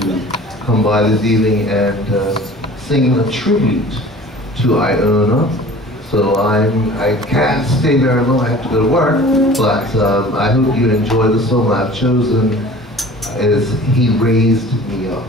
to come by this evening and sing a tribute to Iona. So I can't stay very long, I have to go to work, but I hope you enjoy the song I've chosen. Is He Raised Me Up.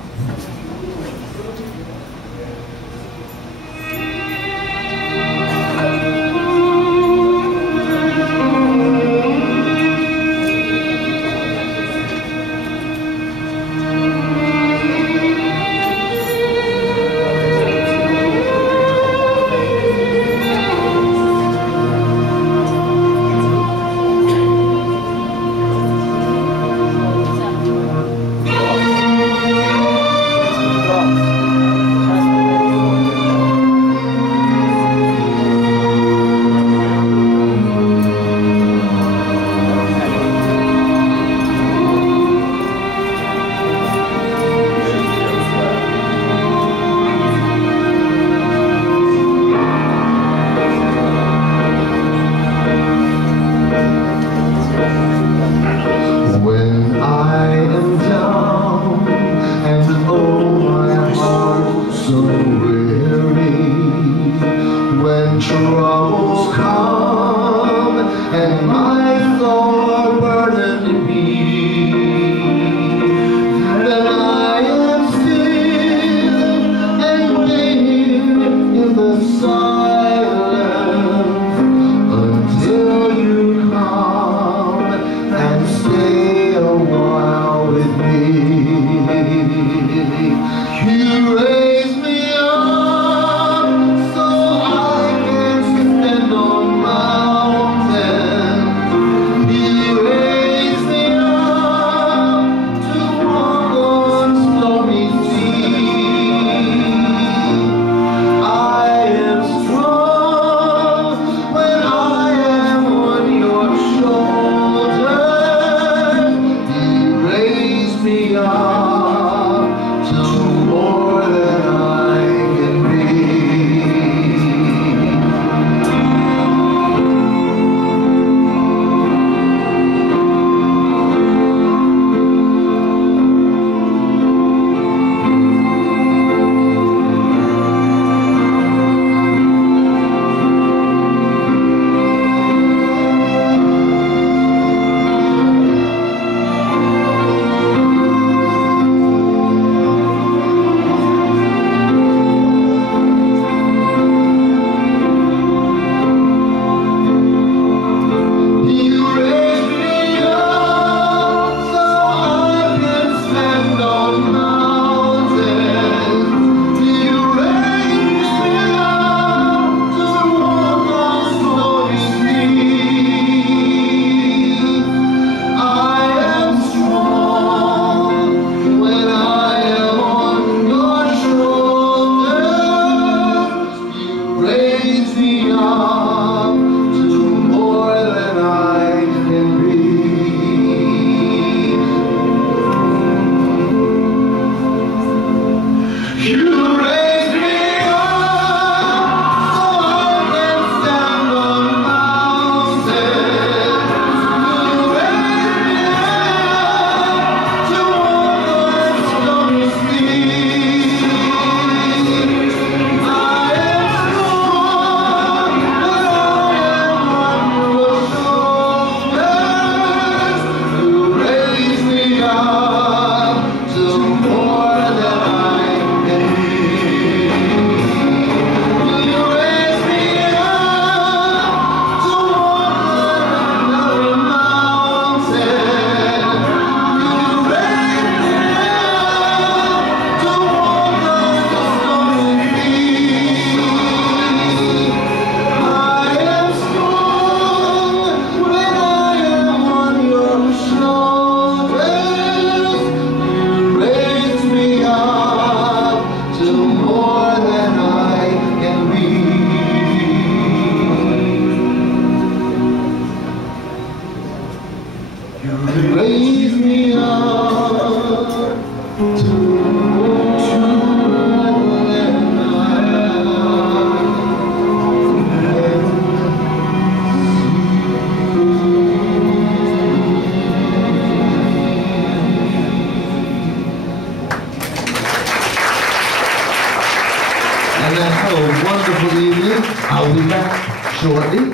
have a wonderful evening. I'll be back shortly.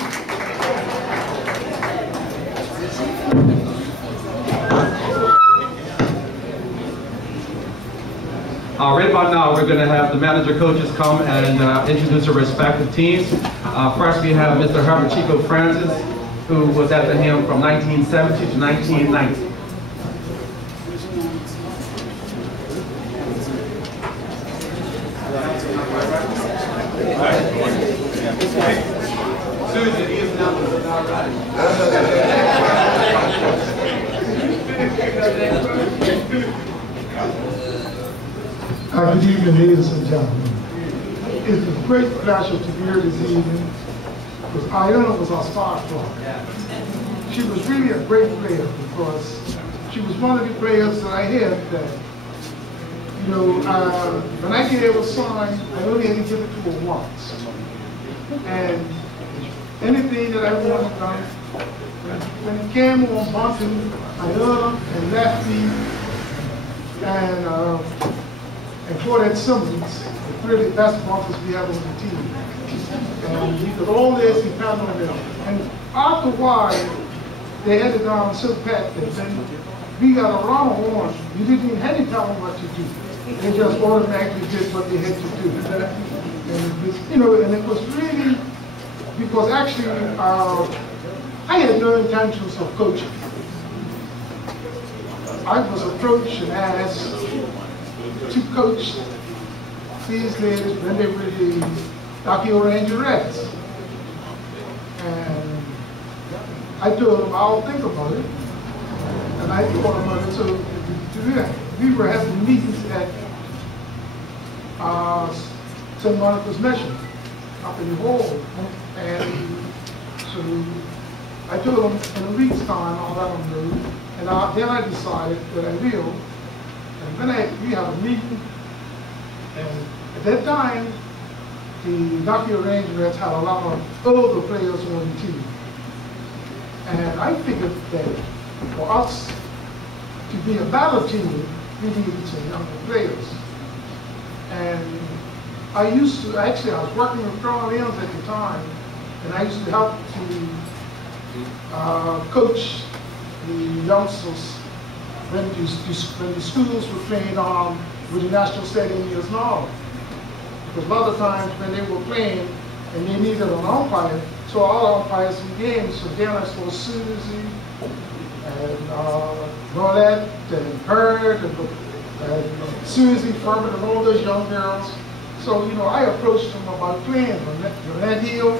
Right about now, we're going to have the manager coaches come and introduce their respective teams. First, we have Mr. Herbert Chico Francis, who was at the helm from 1970 to 1990. Good evening, ladies and gentlemen. It's a great pleasure to be here this evening because Iona was our star player. She was really a great player because she was one of the players that I had that, you know, when I gave her a sign, I only had to give it to her once. And anything that I wanted done, when it came on bunting, Iona and lefty, and Claudette Simmons, the really best bumpers we have on the team. And you could always depend on them. And after a while, they had it down so pat that then we got a run on, you didn't even have to tell them what to do. They just automatically did what they had to do. And it was, you know, and it was really, because actually, I had no intentions of coaching. I was approached and asked to coach these ladies when they were the Lucky Orangerettes. And I told them, I'll think about it. And I thought about it to do that. We were having meetings at St. Monica's Mission up in the hall. And so I told them in a week's time I'll let them know. And then I decided that I will. And then we had a meeting, and at that time, the Lucky Orangerettes had a lot of older players on the team. And I figured that for us to be a better team, we needed some younger players. And I used to, actually I was working with Carl Williams at the time, and I used to help to coach the youngsters when the schools were playing with the National Stadium years now. Because a lot of times when they were playing and they needed an umpire, so all umpires in games, so then I saw Susie and Rolette and Bird and Susie, Furman, and all those young girls. So, you know, I approached them about playing on that hill,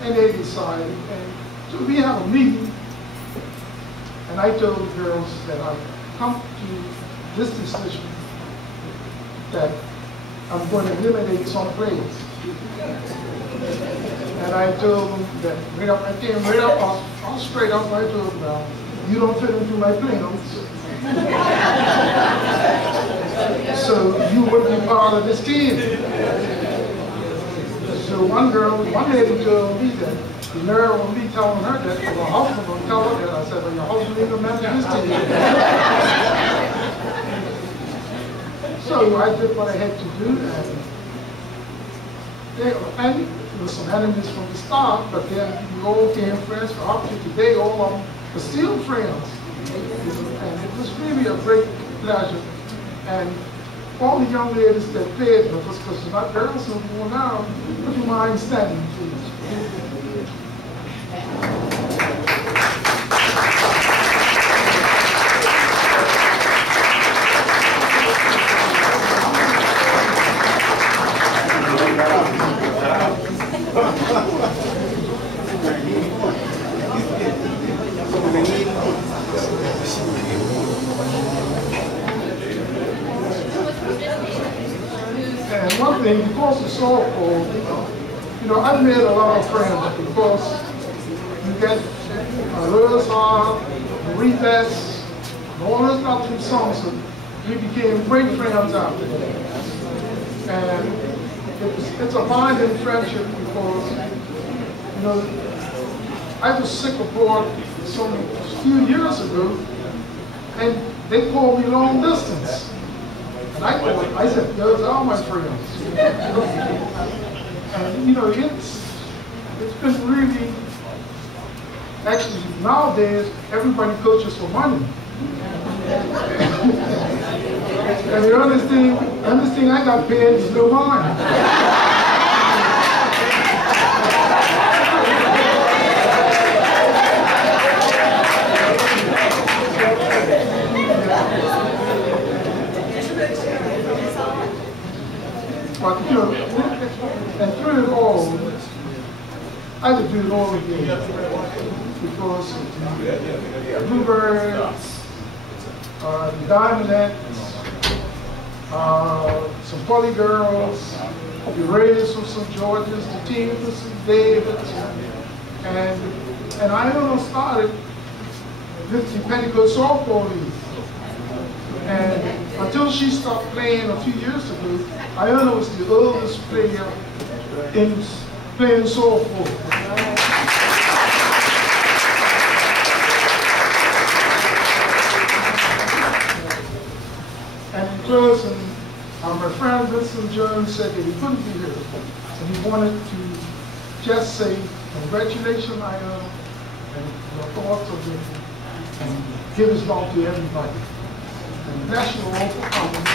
and they decided. And so we have a meeting. And I told the girls that I've come to this decision that I'm going to eliminate some players. And I told them that I came right up, I was straight up, I told them, now, you don't fit into my plans. So you wouldn't be part of this team. So one lady told me that, the nerve of me telling her that, her husband would tell her that. I said, well, your husband ain't gonna manage this team. So I did what I had to do, and there was some enemies from the start, but then we all became friends for up to today, all of them are still friends. And it was really a great pleasure. And all the young ladies that played with us, because they're not girls no more now, would you mind standing, please? And one thing, because of softball, you know, I've made a lot of friends because you get Lewis, Repass, and all those other two songs. So we became great friends out there. And it's a binding friendship because, you know, I was sick abroad a few years ago, and they called me long distance. And I said, those are my friends. And you know, it's been really, actually nowadays, everybody coaches for money. And the only thing I got paid is no money. But you know, and through it all, I could do it all again. Because the Bluebirds, the Diamondettes, some Poly Girls, the Rays from St. George's, the team from St. David's, and I almost started with the Petticoat Softball League. And until she stopped playing a few years ago, Iona was the oldest player in playing softball. And in closing, my friend Vincent Jones said that he couldn't be here, and he wanted to just say congratulations, Iona, and your thoughts of it, and give his love to everybody. And bless you all for coming.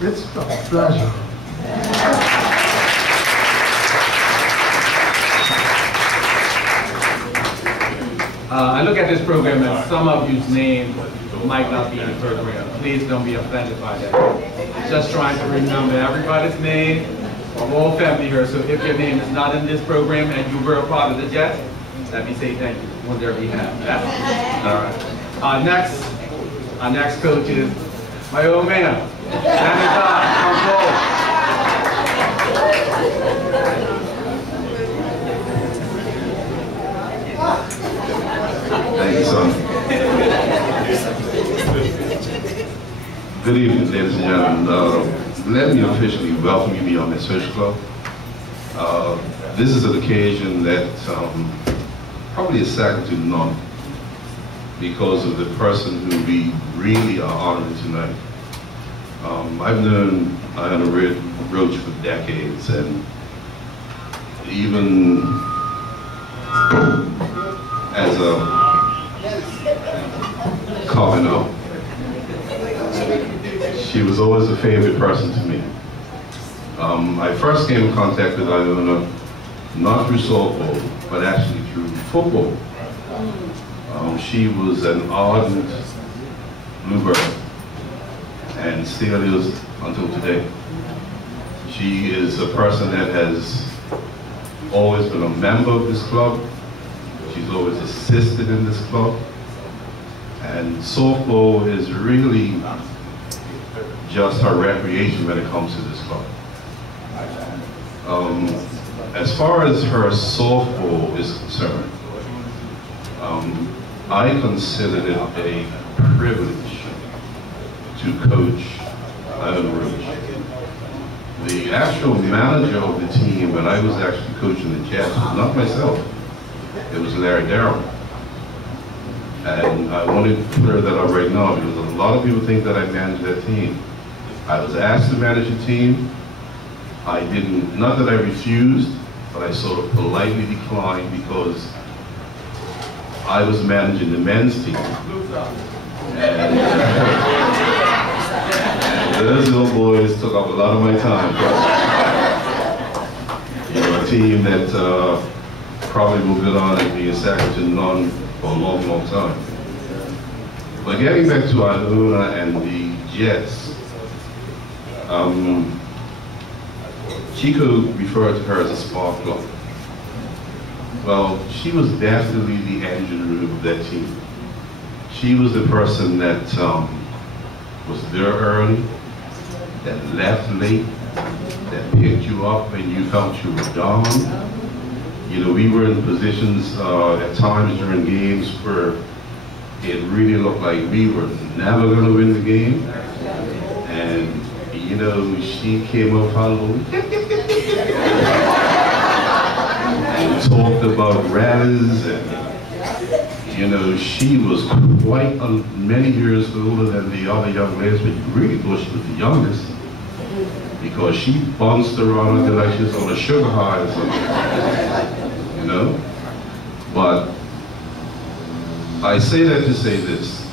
It's a pleasure. I look at this program and some of you's name might not be in the program. Please don't be offended by that. Just trying to remember everybody's name. We're all family here, so if your name is not in this program and you were a part of the Jets, let me say thank you on their behalf. Yeah? All right. Our next coach is my old man, Thank you, son. Good evening, ladies and gentlemen. Let me officially welcome you beyond this social club. This is an occasion that probably is second to none because of the person who we really are honoring tonight. I've known Iona Roach for decades, and even as a coming up, she was always a favorite person to me. I first came in contact with Iona not through softball, but actually through football. She was an ardent Bluebird, and still is until today. She is a person that has always been a member of this club. She's always assisted in this club. And softball is really just her recreation when it comes to this club. As far as her softball is concerned, I considered it a privilege to coach Iona Roach. The actual manager of the team when I was actually coaching the Jets was not myself. It was Larry Darrell. And I want to clear that up right now because a lot of people think that I managed that team. I was asked to manage the team. I didn't, not that I refused, but I sort of politely declined because I was managing the men's team. And those little boys took up a lot of my time. You know, a team that probably will go on and be a second to none for a long, long time. But getting back to Iona and the Jets, Chico referred to her as a spark plug. Well, she was definitely the engine room of that team. She was the person that was there early, that left late, that picked you up when you felt you were down. You know, we were in positions at times during games where it really looked like we were never going to win the game. And, you know, she came up following and talked about rallies and You know, she was quite many years older than the other young ladies, but you really thought she was the youngest because she bounced around until like she was on a sugar high or something, you know? But I say that to say this,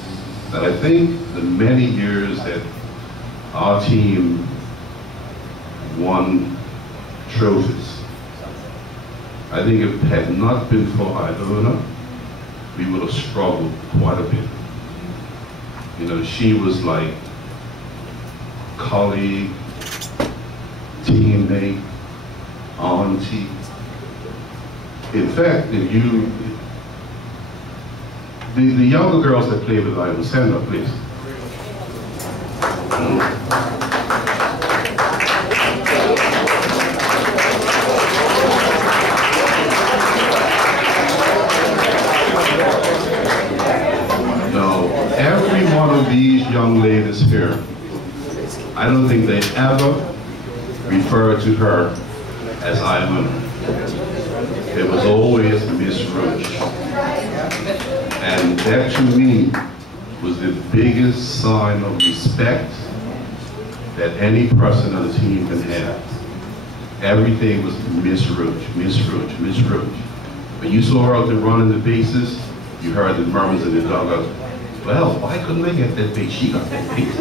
that I think the many years that our team won trophies, I think if it had not been for Iona, we would have struggled quite a bit. You know, she was like colleague, teammate, auntie. In fact, if you, the younger girls that play with Iona, stand up, please. Every one of these young ladies here, I don't think they ever referred to her as Iona. It was always Miss Roach. And that to me was the biggest sign of respect that any person on the team can have. Everything was Miss Roach, Miss Roach, Miss Roach. When you saw her out there running the bases, you heard the murmurs in the dugout. Well, why couldn't they get that base? She got that base.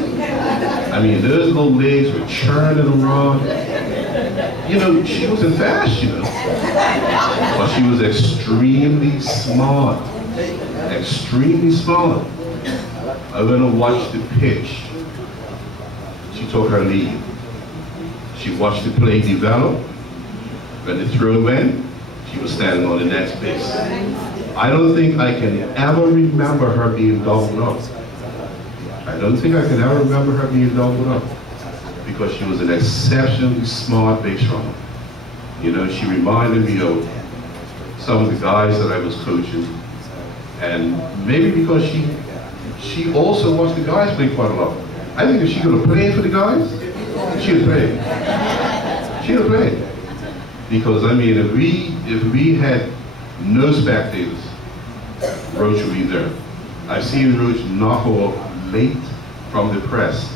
I mean, those little legs were churning around. You know, she wasn't fast, you know. But she was extremely smart. Extremely smart. I went and watched the pitch. She took her lead. She watched the play develop. When the throw went, she was standing on the next base. I don't think I can ever remember her being doubled up. I don't think I can ever remember her being doubled up because she was an exceptionally smart base runner. You know, she reminded me of some of the guys that I was coaching, and maybe because she also watched the guys play quite a lot. I think if she could have played for the guys, she'd have played. She'd have played. Because I mean, if we had no spectators, Roach would be there. I've seen Roach knock off late from the press,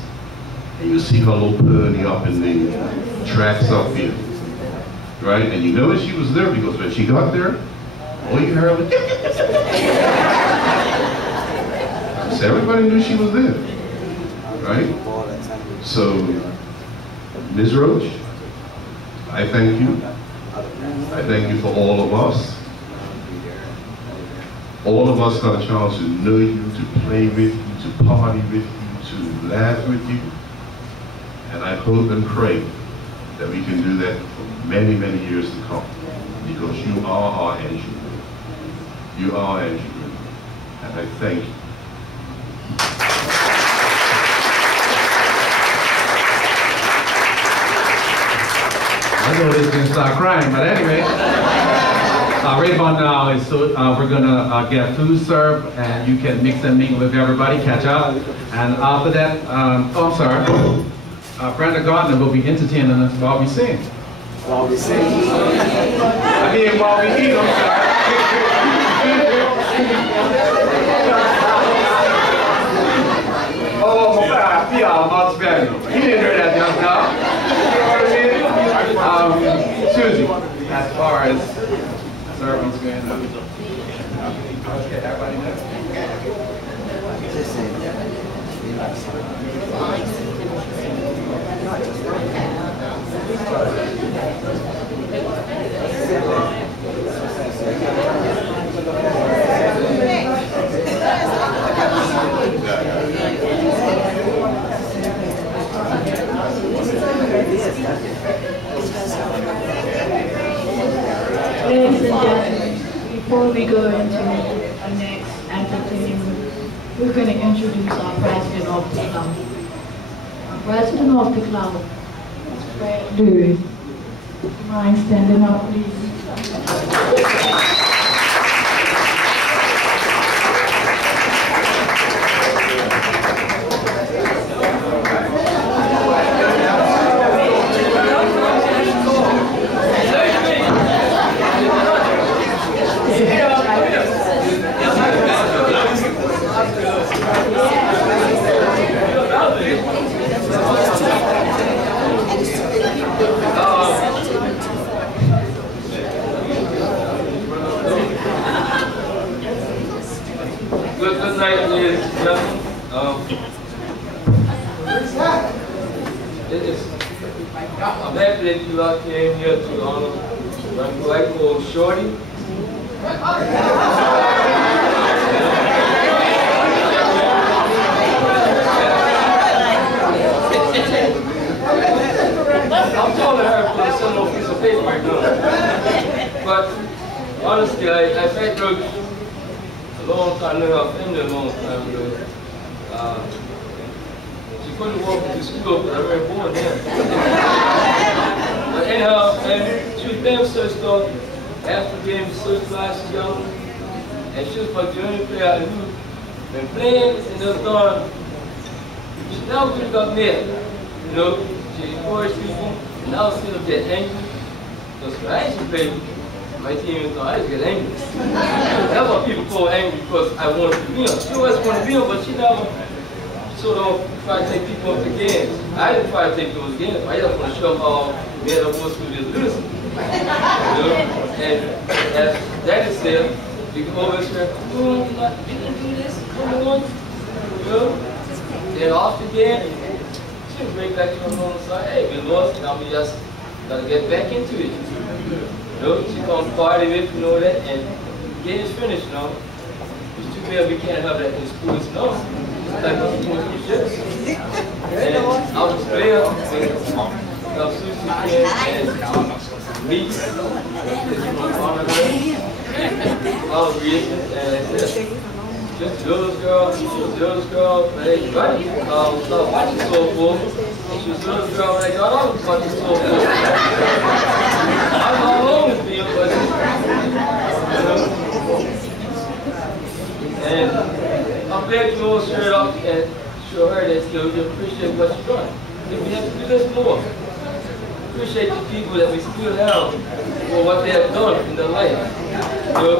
and you see her little pony up in the tracks up here, right? And you know that she was there because when she got there, all you heard was so everybody knew she was there, right? So, Ms. Roach, I thank you. I thank you for all of us. All of us got a chance to know you, to play with you, to party with you, to laugh with you. And I hope and pray that we can do that for many, many years to come. Because you are our engine. You are our engine. And I thank you. I know this is going to start crying, but anyway. Right about now is so we're gonna get food served, and you can mix and mingle with everybody, catch up. And after that, oh, I'm sorry, Brenda Gardner will be entertaining us while we sing. While we sing? I mean, while we eat, I'm sorry. Oh, yeah, Mark's value. He didn't hear that just now. You know what I mean? Susie, as far as servants going on. Okay, everybody knows. Ladies and gentlemen, before we go into our next entertainment, we're going to introduce our president of the club. Our president of the club is Fred Lewis. Mind standing up, please? I'm happy that you all came here to honor my black old shorty. I'm telling her for some little piece of paper right now. But honestly, I met her a long time, I knew her family a long time ago. She couldn't walk to school, but I was born there. But anyhow, and she was playing search though, after the game, search last young, and she was the only player I knew. Been playing and it was gone. She now really got mad, you know. She encouraged people, and now still a bit angry. Because when I used to play, my team was I used to get angry. That's why people call angry, because I wanted to be on. She always wanted to be on, but she never sort of tried to take people up the games. I didn't try to take those games. I just want to show them how bad I was with this losing. You know? And as Daddy said, you can always say, come on, you can do this, come on. You know? Then off the game, she'll bring back to her home and say, hey, we lost, now we just gotta get back into it. You know, she comes party with, you know that, and the game is finished, you know. It's too bad we can't have that in schools, no. It's like those schools. And I was playing with Susie Ken and me. I was reading, and I said, just a little girl, she was a little girl, but they got it. Started watching softball. She was a little girl when I got out of watching softball. I'm not alone with me, but and I'm glad you all showed up and show her that you appreciate what she's doing. And we have to do this more. Appreciate the people that we still have for what they have done in their life. You know?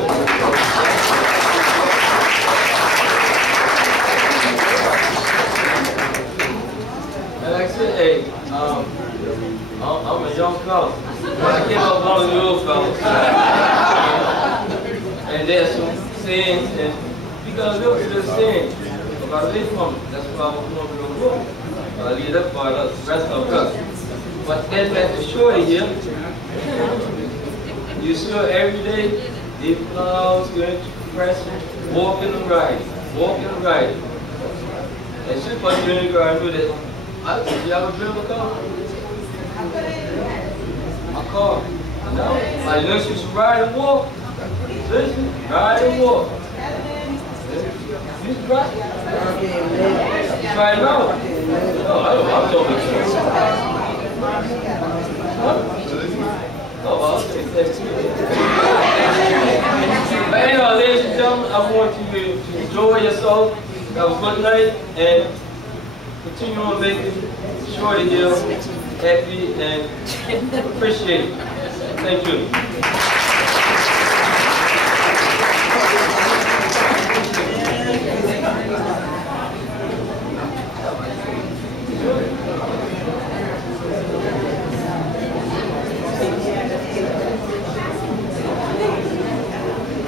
And like I said, hey, I'm a young fella. I came up one of the old fellas. And there's some sayings, and we gotta live to this saying. We gotta live from it. That's why I was going to the book. I lead up for the rest of us. But then back to shorty here, you see her every day, deep flowers, going to pressing, walking and riding, walking and riding. And she put me in the car and knew that. I said, you ever drive a car? A car. No. I know she used to ride and walk. Listen, ride and walk. You used to ride? You try it out? No, I'm talking to you. Huh? Oh, I'll say that too. But anyhow, ladies and gentlemen, I want you to enjoy yourself. Have a good night and continue on making Shorty here happy and appreciate it. Thank you.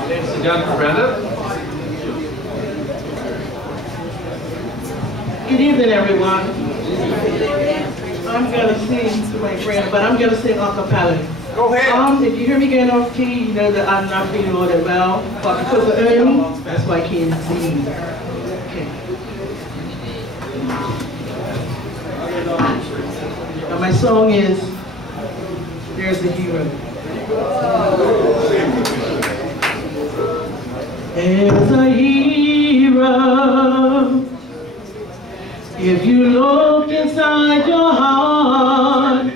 Ladies and gentlemen, Brenda. Good evening, everyone. I'm going to sing to my friend, but I'm going to sing a cappella. Go ahead. If you hear me getting off key, you know that I'm not feeling all that well. But because of Ernie, that's why I can't sing. Okay. Now my song is, There's a Hero. There's a hero. If you look inside your heart,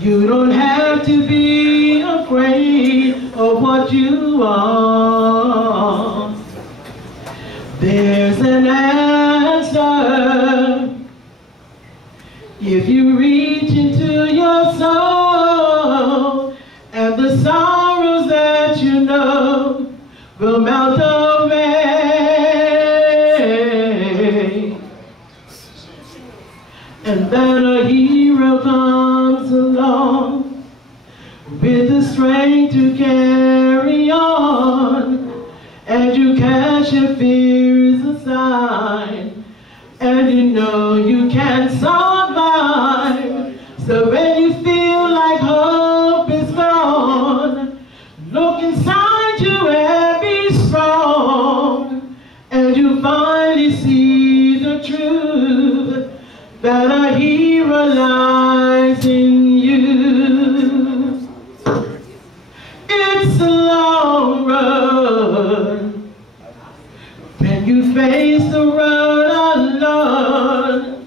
you don't have to be afraid of what you are. There's an answer. If you reach into your soul, and the sorrows that you know will melt away. And then a hero comes along with the strength to carry on, and you catch your fears aside, and you know you can survive. that a hero lies in you. It's a long road when you face the road alone,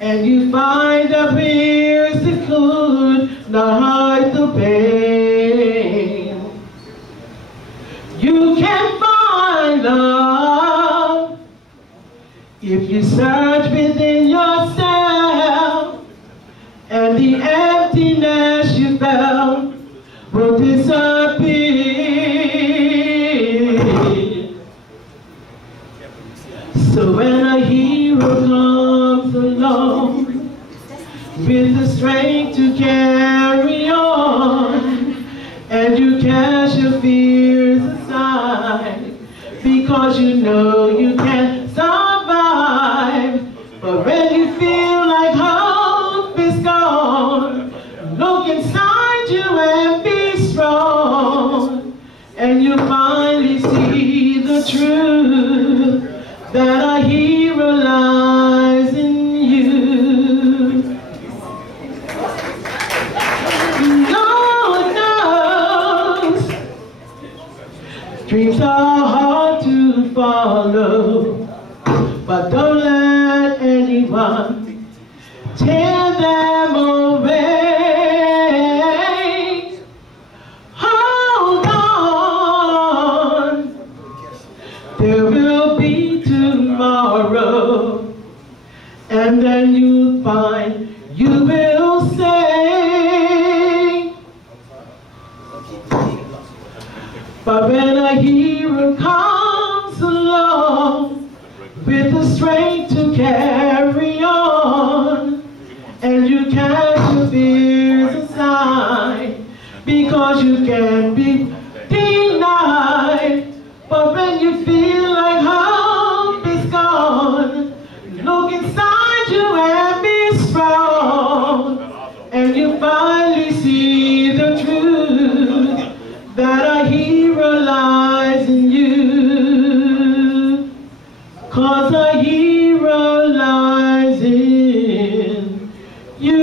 and you find a peers that could not hide the pain. You can find love if you search within yourself, and the emptiness you felt will disappear. So when a hero comes along with the strength to carry on, and you cast your fears aside, because you know you can survive. But when you feel like hope is gone, look inside you and be strong, and you finally see the truth, that a hero lies in you. No one knows dreams are hard to follow, but don't let anyone tear them away. Hold on, there will be tomorrow, and then you'll find you will say. But when a hero comes along with the strength to carry on, and you cast your fears aside, because you can't be denied. But when you feel like hope is gone, look inside you and be strong, and you finally see the truth, that a hero lies in you. 'Cause a hero lies in you.